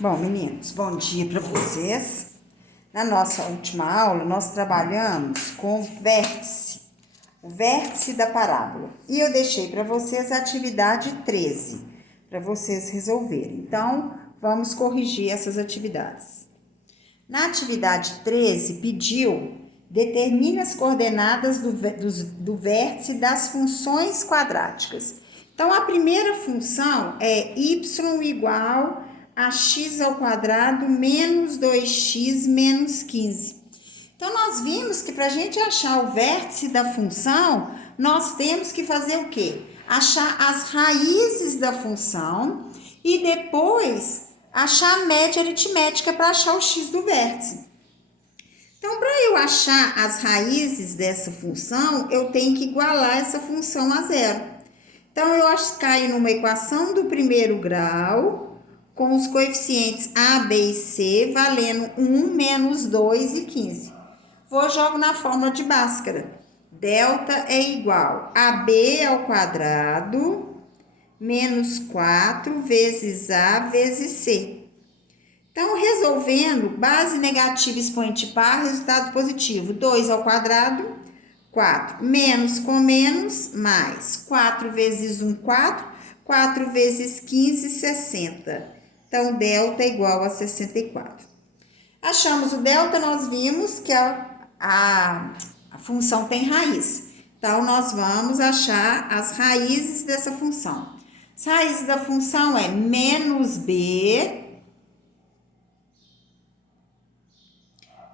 Bom, meninos, bom dia para vocês. Na nossa última aula, nós trabalhamos com o vértice da parábola. E eu deixei para vocês a atividade 13, para vocês resolverem. Então, vamos corrigir essas atividades. Na atividade 13, pediu, determine as coordenadas do vértice das funções quadráticas. Então, a primeira função é y igual a x ao quadrado menos 2x menos 15. Então, nós vimos que para a gente achar o vértice da função, nós temos que fazer o quê? Achar as raízes da função e depois achar a média aritmética para achar o x do vértice. Então, para eu achar as raízes dessa função, eu tenho que igualar essa função a zero. Então, eu caio numa equação do primeiro grau, com os coeficientes a, b e c, valendo 1, menos 2 e 15. Jogo na fórmula de Bhaskara. Delta é igual a b ao quadrado, menos 4 vezes a vezes c. Então, resolvendo, base negativa expoente par, resultado positivo. 2 ao quadrado, 4. Menos com menos, mais. 4 vezes 1, 4. 4 vezes 15, 60. Então, delta é igual a 64. Achamos o delta, nós vimos que a função tem raiz. Então, nós vamos achar as raízes dessa função. As raízes da função é menos b,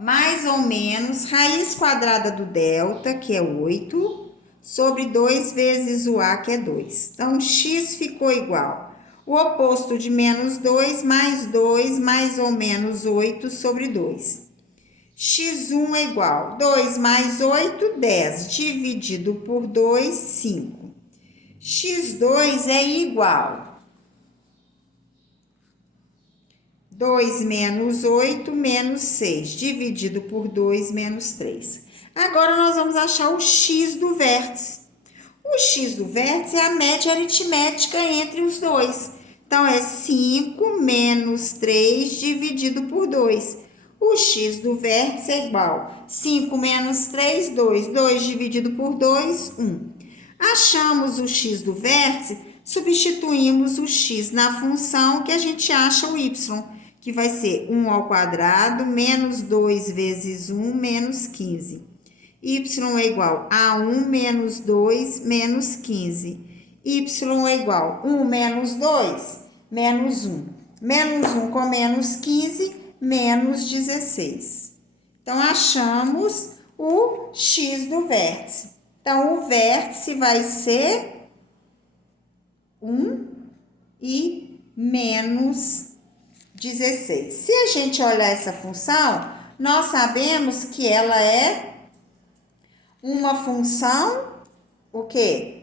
mais ou menos, raiz quadrada do delta, que é 8, sobre 2 vezes o a, que é 2. Então, x ficou igual. O oposto de menos 2, mais ou menos 8 sobre 2. x1 é igual 2 mais 8, 10, dividido por 2, 5. x2 é igual 2 menos 8, menos 6, dividido por 2, menos 3. Agora, nós vamos achar o x do vértice. O x do vértice é a média aritmética entre os dois. Então, é 5 menos 3 dividido por 2. O x do vértice é igual 5 menos 3, 2. 2 dividido por 2, 1. Achamos o x do vértice, substituímos o x na função que a gente acha o y, que vai ser 1 ao quadrado menos 2 vezes 1 menos 15. Y é igual a 1 menos 2 menos 15. Y é igual a 1 menos 2 menos 1. Menos 1 com menos 15, menos 16. Então, achamos o x do vértice. Então, o vértice vai ser 1 e menos 16. Se a gente olhar essa função, nós sabemos que ela é uma função, o quê?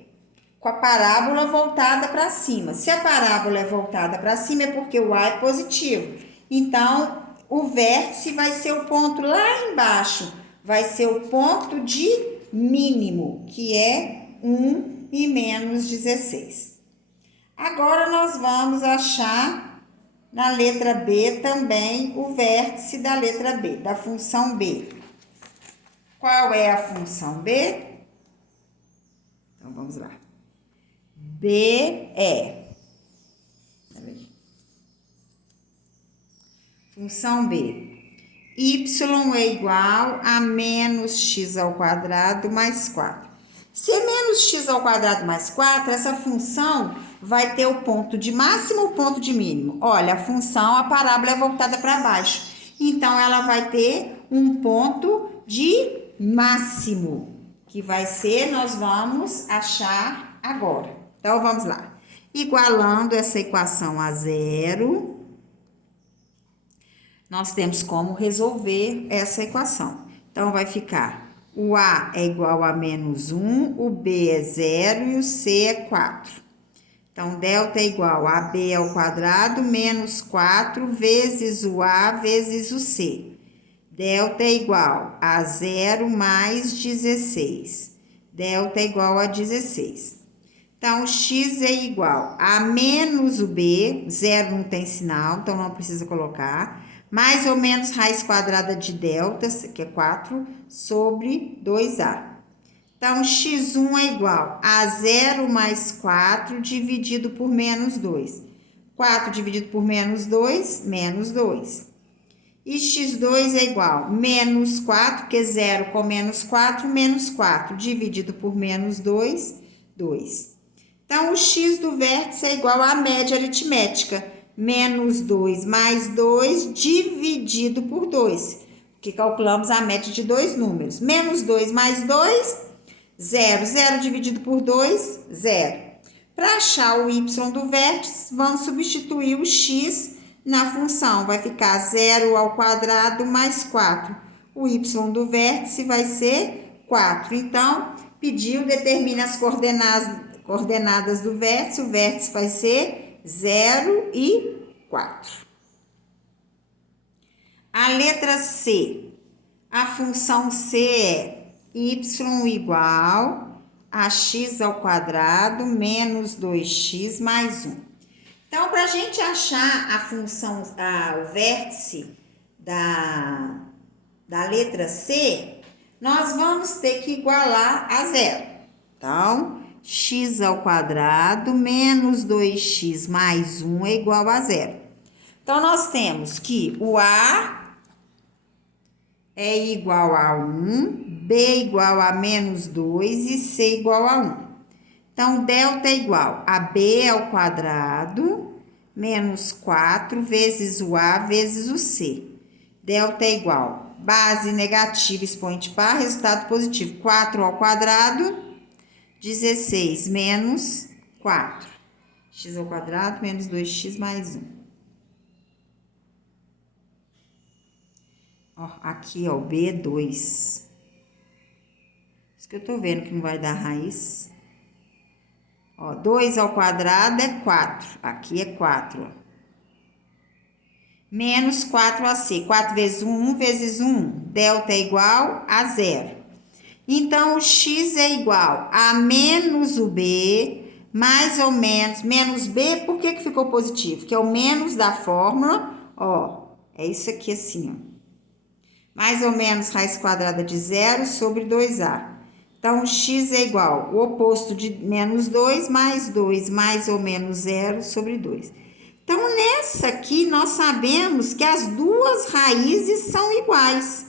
Com a parábola voltada para cima. Se a parábola é voltada para cima, é porque o a é positivo. Então, o vértice vai ser o ponto lá embaixo. Vai ser o ponto de mínimo, que é 1 e menos 16. Agora, nós vamos achar na letra B também o vértice da letra B, da função B. Qual é a função B? Então, vamos lá. B é... Função B. Y é igual a menos x ao quadrado mais 4. Se é menos x ao quadrado mais 4, essa função vai ter o ponto de máximo ou o ponto de mínimo? Olha, a função, a parábola é voltada para baixo. Então, ela vai ter um ponto de máximo, que vai ser, nós vamos achar agora. Então, vamos lá. Igualando essa equação a zero, nós temos como resolver essa equação. Então, vai ficar o a é igual a menos 1, o b é 0 e o c é 4. Então, delta é igual a b ao quadrado menos 4 vezes o a vezes o c. Delta é igual a 0 mais 16. Delta é igual a 16. Então, x é igual a menos o b, zero não tem sinal, então não precisa colocar, mais ou menos raiz quadrada de delta, que é 4, sobre 2a. Então, x1 é igual a 0 mais 4 dividido por menos 2. 4 dividido por menos 2, menos 2. E x2 é igual a menos 4, que é 0 com menos 4, menos 4 dividido por menos 2, 2. Então, o x do vértice é igual à média aritmética, menos 2 mais 2 dividido por 2, porque calculamos a média de dois números. Menos 2 mais 2, 0. 0 dividido por 2, 0. Para achar o y do vértice, vamos substituir o x na função. Vai ficar 0 ao quadrado mais 4. O y do vértice vai ser 4. Então, pediu, determina as coordenadas do vértice. O vértice vai ser 0 e 4. A letra C. A função C é y igual a x ao quadrado menos 2x mais 1. Então, para a gente achar a função, o vértice da letra C, nós vamos ter que igualar a zero. Então, x ao quadrado menos 2x mais 1 é igual a zero. Então, nós temos que o A é igual a 1, B igual a menos 2 e C igual a 1. Então, delta é igual a B ao quadrado menos 4 vezes o A vezes o C. Delta é igual, base negativa, expoente par, resultado positivo. 4 ao quadrado, 16 menos 4. X ao quadrado menos 2x mais 1. Ó, aqui, ó, B2. Isso que eu tô vendo que não vai dar raiz. Ó, 2 ao quadrado é 4. Aqui é 4, ó. Menos 4ac. 4 vezes 1, 1 vezes 1. Delta é igual a 0. Então, o x é igual a menos o b, mais ou menos, menos b, por que que ficou positivo? Que é o menos da fórmula, ó, é isso aqui assim, ó. Mais ou menos raiz quadrada de 0 sobre 2a. Então, x é igual o oposto de menos 2 mais ou menos 0 sobre 2. Então, nessa aqui, nós sabemos que as duas raízes são iguais.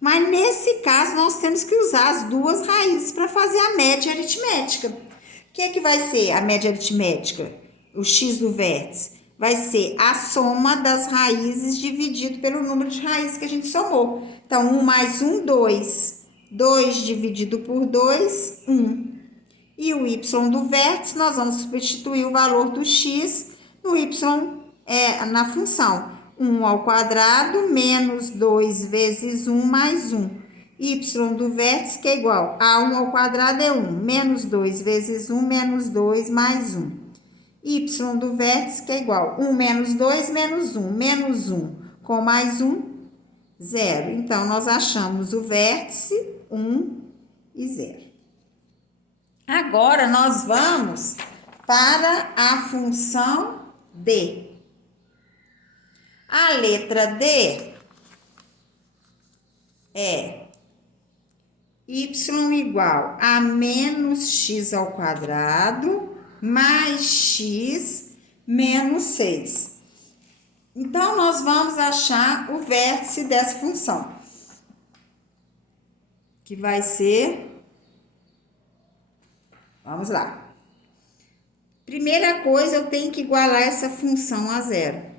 Mas, nesse caso, nós temos que usar as duas raízes para fazer a média aritmética. O que vai ser a média aritmética? O x do vértice vai ser a soma das raízes dividido pelo número de raízes que a gente somou. Então, 1 mais 1, 2. 2 dividido por 2, 1. E o y do vértice, nós vamos substituir o valor do x no y na função. 1 ao quadrado menos 2 vezes 1 mais 1. Y do vértice que é igual a 1 ao quadrado é 1. Menos 2 vezes 1, menos 2 mais 1. Y do vértice que é igual a 1 menos 2 menos 1. Menos 1 com mais 1, 0. Então, nós achamos o vértice 1 e 0. Agora, nós vamos para a função D. A letra D é y igual a menos x ao quadrado mais x menos 6. Então, nós vamos achar o vértice dessa função, que vai ser, vamos lá. Primeira coisa, eu tenho que igualar essa função a 0.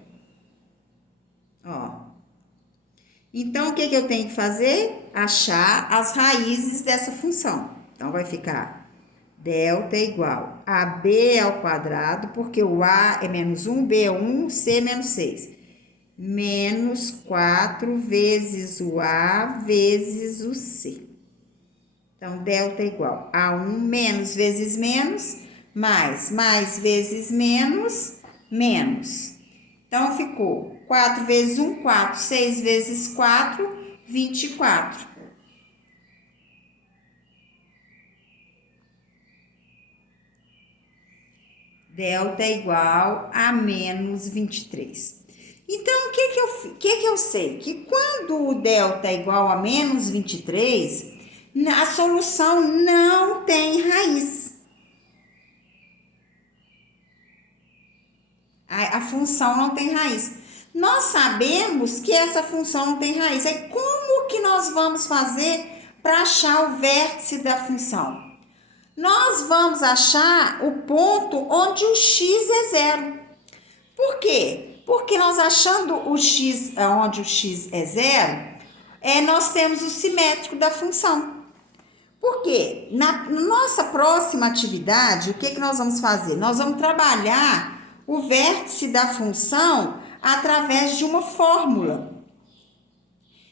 Ó. Então, o que eu tenho que fazer? Achar as raízes dessa função. Então, vai ficar delta é igual a b ao quadrado, porque o a é menos 1, b é 1, c é menos 6. Menos 4 vezes o a vezes o c. Então, delta é igual a 1 menos vezes menos, mais vezes menos, menos. Então, ficou 4 vezes 1, 4. 6 vezes 4, 24. Delta é igual a menos 23. Então, o que eu sei? Que quando o delta é igual a menos 23, a solução não tem raiz. A função não tem raiz. Nós sabemos que essa função não tem raiz. Aí, como que nós vamos fazer para achar o vértice da função? Nós vamos achar o ponto onde o x é zero. Por quê? Porque nós achando o x onde o x é zero, nós temos o simétrico da função. Por quê? Na nossa próxima atividade, o que nós vamos fazer? Nós vamos trabalhar o vértice da função através de uma fórmula.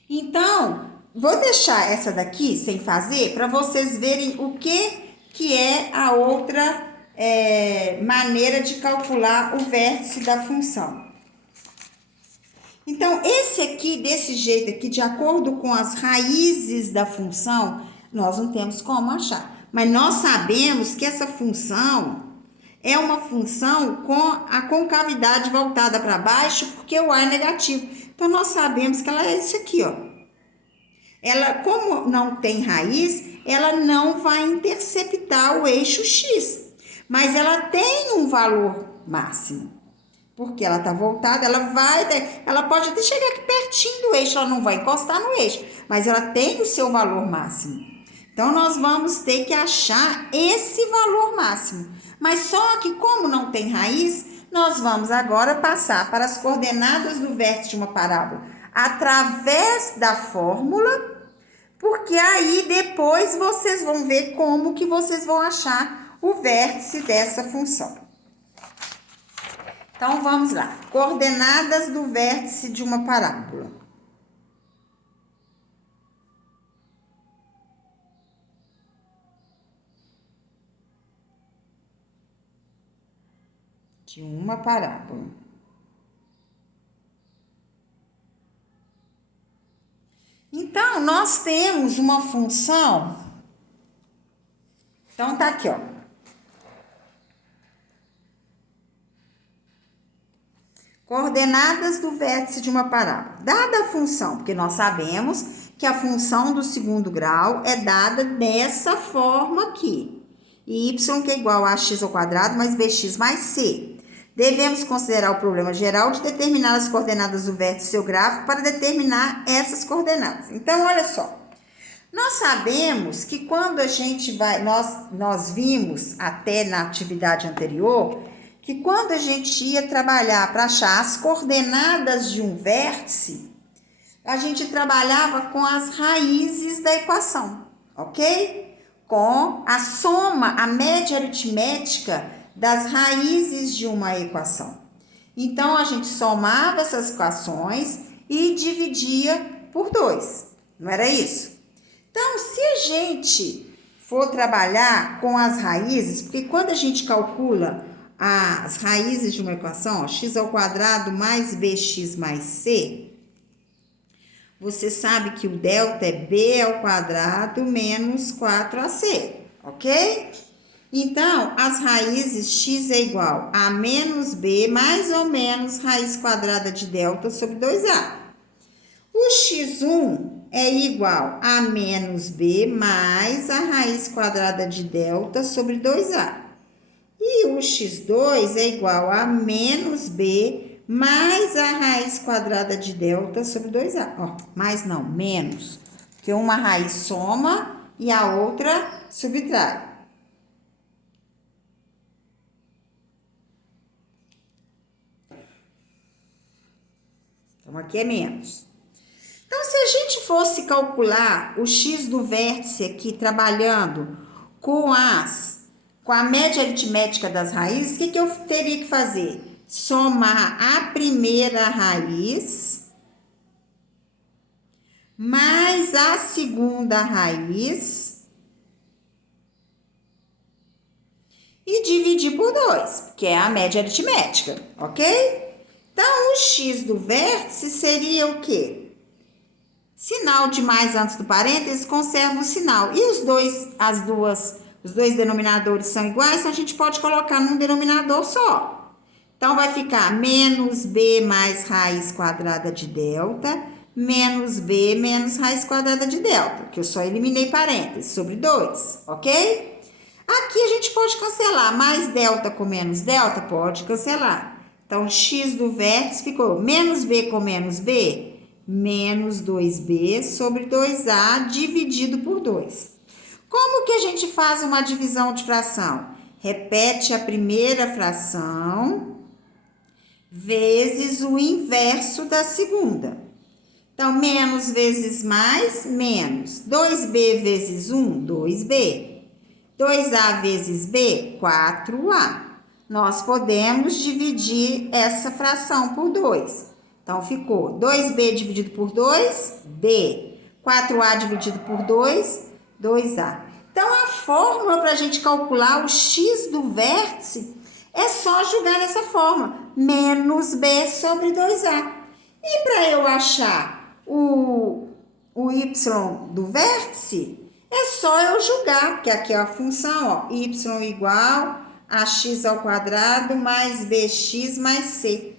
Então, vou deixar essa daqui sem fazer para vocês verem o que é a outra maneira de calcular o vértice da função. Então, esse aqui, desse jeito aqui, de acordo com as raízes da função, nós não temos como achar. Mas nós sabemos que essa função é uma função com a concavidade voltada para baixo, porque o ar é negativo. Então, nós sabemos que ela é isso aqui, ó. Ela, como não tem raiz, ela não vai interceptar o eixo x. Mas ela tem um valor máximo. Porque ela está voltada, ela pode até chegar aqui pertinho do eixo, ela não vai encostar no eixo, mas ela tem o seu valor máximo. Então, nós vamos ter que achar esse valor máximo. Mas só que, como não tem raiz, nós vamos agora passar para as coordenadas do vértice de uma parábola através da fórmula, porque aí depois vocês vão ver como que vocês vão achar o vértice dessa função. Então, vamos lá. Coordenadas do vértice de uma parábola. De uma parábola. Então, nós temos uma função. Então, tá aqui, ó. Coordenadas do vértice de uma parábola. Dada a função, porque nós sabemos que a função do segundo grau é dada dessa forma aqui. Y que é igual a x ao quadrado mais bx mais c. Devemos considerar o problema geral de determinar as coordenadas do vértice do seu gráfico para determinar essas coordenadas. Então, olha só. Nós sabemos que quando a gente vai, nós vimos até na atividade anterior, que quando a gente ia trabalhar para achar as coordenadas de um vértice, a gente trabalhava com as raízes da equação, ok? Com a soma, a média aritmética das raízes de uma equação. Então, a gente somava essas equações e dividia por 2, não era isso? Então, se a gente for trabalhar com as raízes, porque quando a gente calcula as raízes de uma equação, ó, x ao quadrado mais bx mais c, você sabe que o delta é b ao quadrado menos 4ac, ok? Então, as raízes x é igual a menos b mais ou menos raiz quadrada de delta sobre 2a. O x1 é igual a menos b mais a raiz quadrada de delta sobre 2a. E o x2 é igual a menos b mais a raiz quadrada de delta sobre 2a. Ó, mais não, menos. Porque uma raiz soma e a outra subtrai. Então, aqui é menos. Então, se a gente fosse calcular o x do vértice aqui, trabalhando com a média aritmética das raízes, o que eu teria que fazer? Somar a primeira raiz mais a segunda raiz e dividir por 2, que é a média aritmética, ok? Então, o x do vértice seria o quê? Sinal de mais antes do parênteses, conserva o sinal. E as duas Os dois denominadores são iguais, então a gente pode colocar num denominador só. Então, vai ficar menos b mais raiz quadrada de delta, menos b menos raiz quadrada de delta, que eu só eliminei parênteses, sobre 2, ok? Aqui a gente pode cancelar, mais delta com menos delta, pode cancelar. Então, x do vértice ficou menos b com menos b, menos 2b sobre 2a dividido por 2. Como que a gente faz uma divisão de fração? Repete a primeira fração vezes o inverso da segunda. Então, menos vezes mais, menos. 2b vezes 1, 2b. 2a vezes b, 4a. Nós podemos dividir essa fração por 2. Então, ficou 2b dividido por 2, b. 4a dividido por 2, 2a. Então, a fórmula para a gente calcular o x do vértice é só jogar nessa forma. Menos b sobre 2a. E para eu achar o y do vértice, é só eu jogar, porque aqui é a função, ó, y igual a x ao quadrado mais bx mais c.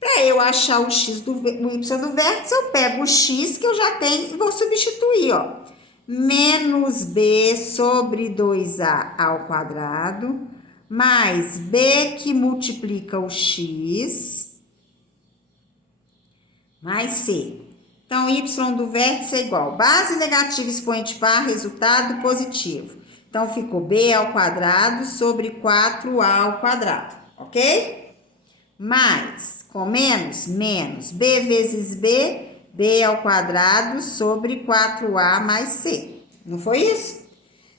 Para eu achar o y do vértice, eu pego o x que eu já tenho e vou substituir, ó. Menos b sobre 2a ao quadrado, mais b que multiplica o x, mais c. Então, y do vértice é igual base negativa expoente par, resultado positivo. Então, ficou b ao quadrado sobre 4a ao quadrado, ok? Mais, com menos, menos, b vezes b, b ao quadrado sobre 4a mais c. Não foi isso?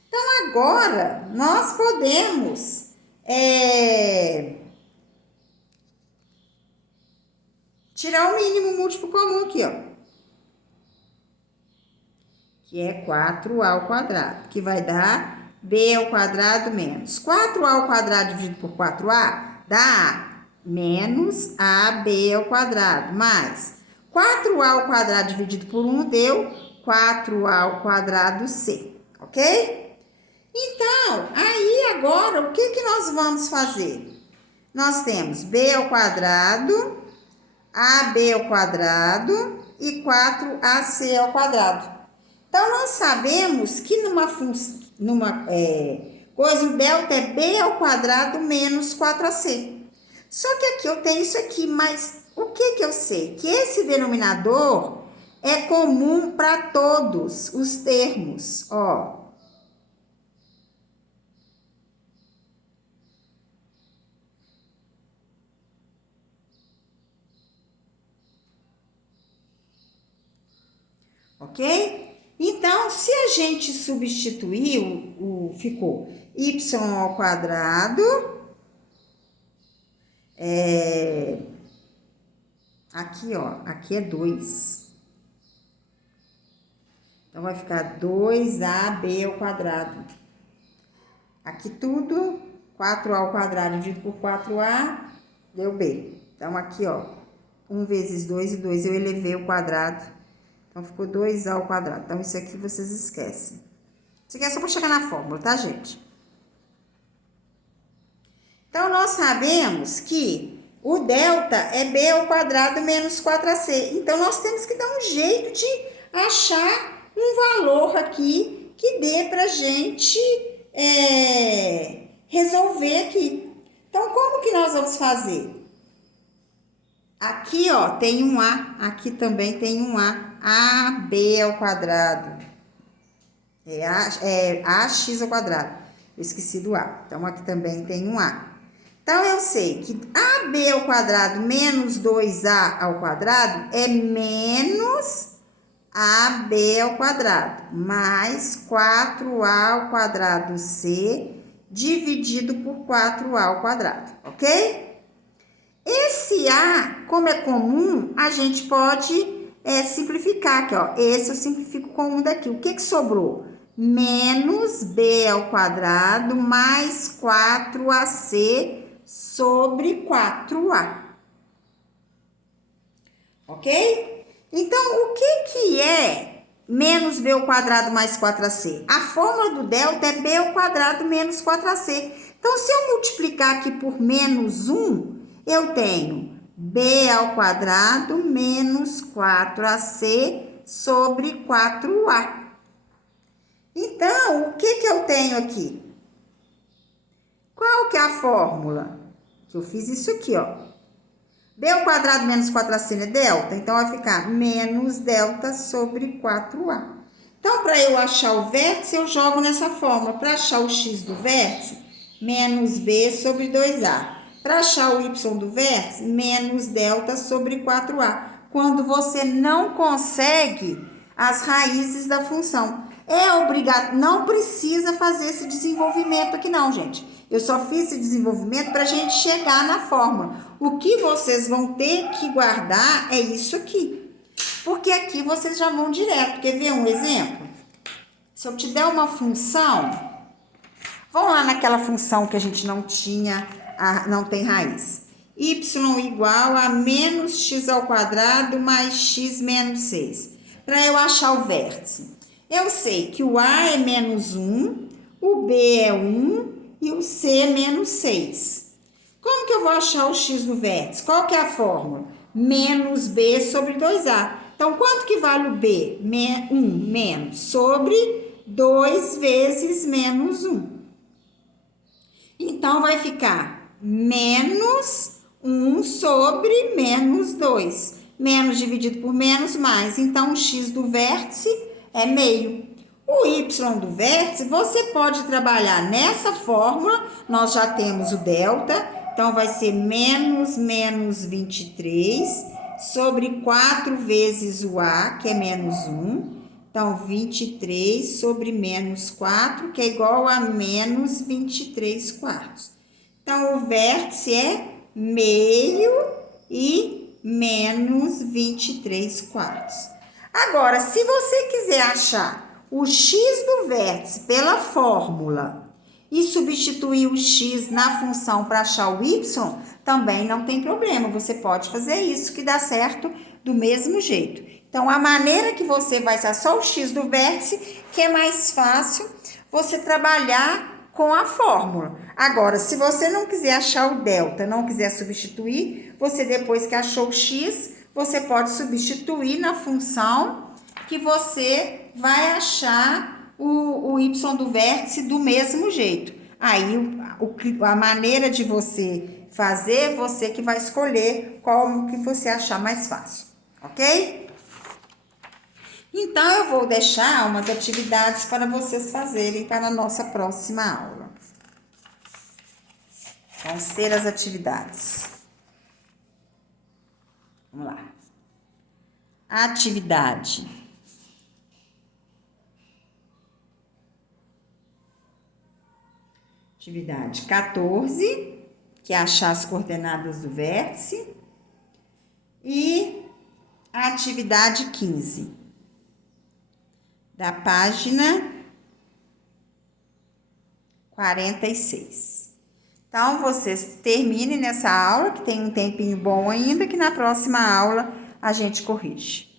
Então, agora, nós podemos tirar o mínimo múltiplo comum aqui, ó. Que é 4a ao quadrado, que vai dar b ao quadrado menos 4a ao quadrado dividido por 4a, dá menos ab ao quadrado, mais 4a ao quadrado dividido por 1 deu 4a ao quadrado c, ok? Então, aí agora, o que nós vamos fazer? Nós temos b ao quadrado, ab ao quadrado e 4ac ao quadrado. Então, nós sabemos que coisa, o delta é b ao quadrado menos 4ac. Só que aqui eu tenho isso aqui, mas o que eu sei? Que esse denominador é comum para todos os termos, ó. Ok? Então, se a gente substituir, ficou y ao quadrado, aqui, ó, aqui é 2. Então, vai ficar 2ab ao quadrado. Aqui tudo, 4a ao quadrado dividido por 4a, deu b. Então, aqui, ó, 1 vezes 2 e 2 eu elevei o quadrado. Então, ficou 2a ao quadrado. Então, isso aqui vocês esquecem. Isso aqui é só para chegar na fórmula, tá, gente? Então, nós sabemos que o delta é b ao quadrado menos 4ac. Então, nós temos que dar um jeito de achar um valor aqui que dê pra gente resolver aqui. Então, como que nós vamos fazer? Aqui, ó, tem um a. Aqui também tem um a. AB ao quadrado. AX ao quadrado. Eu esqueci do A. Então, aqui também tem um A. Então, eu sei que AB ao quadrado menos 2A ao quadrado é menos AB ao quadrado. Mais 4A ao quadrado C dividido por 4A ao quadrado. Ok? Esse A, como é comum, a gente pode simplificar aqui, ó. Esse eu simplifico com um daqui. O que sobrou? Menos b ao quadrado mais 4ac sobre 4a. Ok? Então, o que é menos b ao quadrado mais 4ac? A fórmula do delta é b ao quadrado menos 4ac. Então, se eu multiplicar aqui por menos 1, eu tenho b ao quadrado menos 4ac sobre 4a. Então, o que eu tenho aqui? Qual que é a fórmula? Que eu fiz isso aqui, ó. B ao quadrado menos 4ac é delta, então vai ficar menos delta sobre 4a. Então, para eu achar o vértice, eu jogo nessa fórmula. Para achar o x do vértice, menos b sobre 2a. Para achar o y do vértice, menos delta sobre 4a. Quando você não consegue as raízes da função. É obrigado, não precisa fazer esse desenvolvimento aqui não, gente. Eu só fiz esse desenvolvimento para a gente chegar na fórmula. O que vocês vão ter que guardar é isso aqui. Porque aqui vocês já vão direto. Quer ver um exemplo? Se eu te der uma função, vamos lá naquela função que a gente não tinha, não tem raiz. Y igual a menos x ao quadrado mais x menos 6. Para eu achar o vértice. Eu sei que o A é menos 1, o B é 1 e o C é menos 6. Como que eu vou achar o x do vértice? Qual que é a fórmula? Menos B sobre 2A. Então, quanto que vale o B? 1 menos sobre 2 vezes menos 1. Então, vai ficar menos 1 sobre menos 2. Menos dividido por menos mais. Então, o x do vértice é meio. O y do vértice, você pode trabalhar nessa fórmula. Nós já temos o delta. Então, vai ser menos 23 sobre 4 vezes o a, que é menos 1. Então, 23 sobre menos 4, que é igual a menos 23 quartos. Então, o vértice é meio e menos 23 quartos. Agora, se você quiser achar o x do vértice pela fórmula e substituir o x na função para achar o y, também não tem problema. Você pode fazer isso que dá certo do mesmo jeito. Então, a maneira que você vai achar só o x do vértice, que é mais fácil você trabalhar com a fórmula. Agora, se você não quiser achar o delta, não quiser substituir, você depois que achou o x, você pode substituir na função que você vai achar o y do vértice do mesmo jeito. Aí, a maneira de você fazer, você que vai escolher qual que você achar mais fácil, ok? Então, eu vou deixar umas atividades para vocês fazerem para a nossa próxima aula. Vão ser as atividades. Vamos lá. Atividade. Atividade 14, que é achar as coordenadas do vértice. E a atividade 15, da página 46. Então, vocês terminem nessa aula, que tem um tempinho bom ainda, que na próxima aula a gente corrige.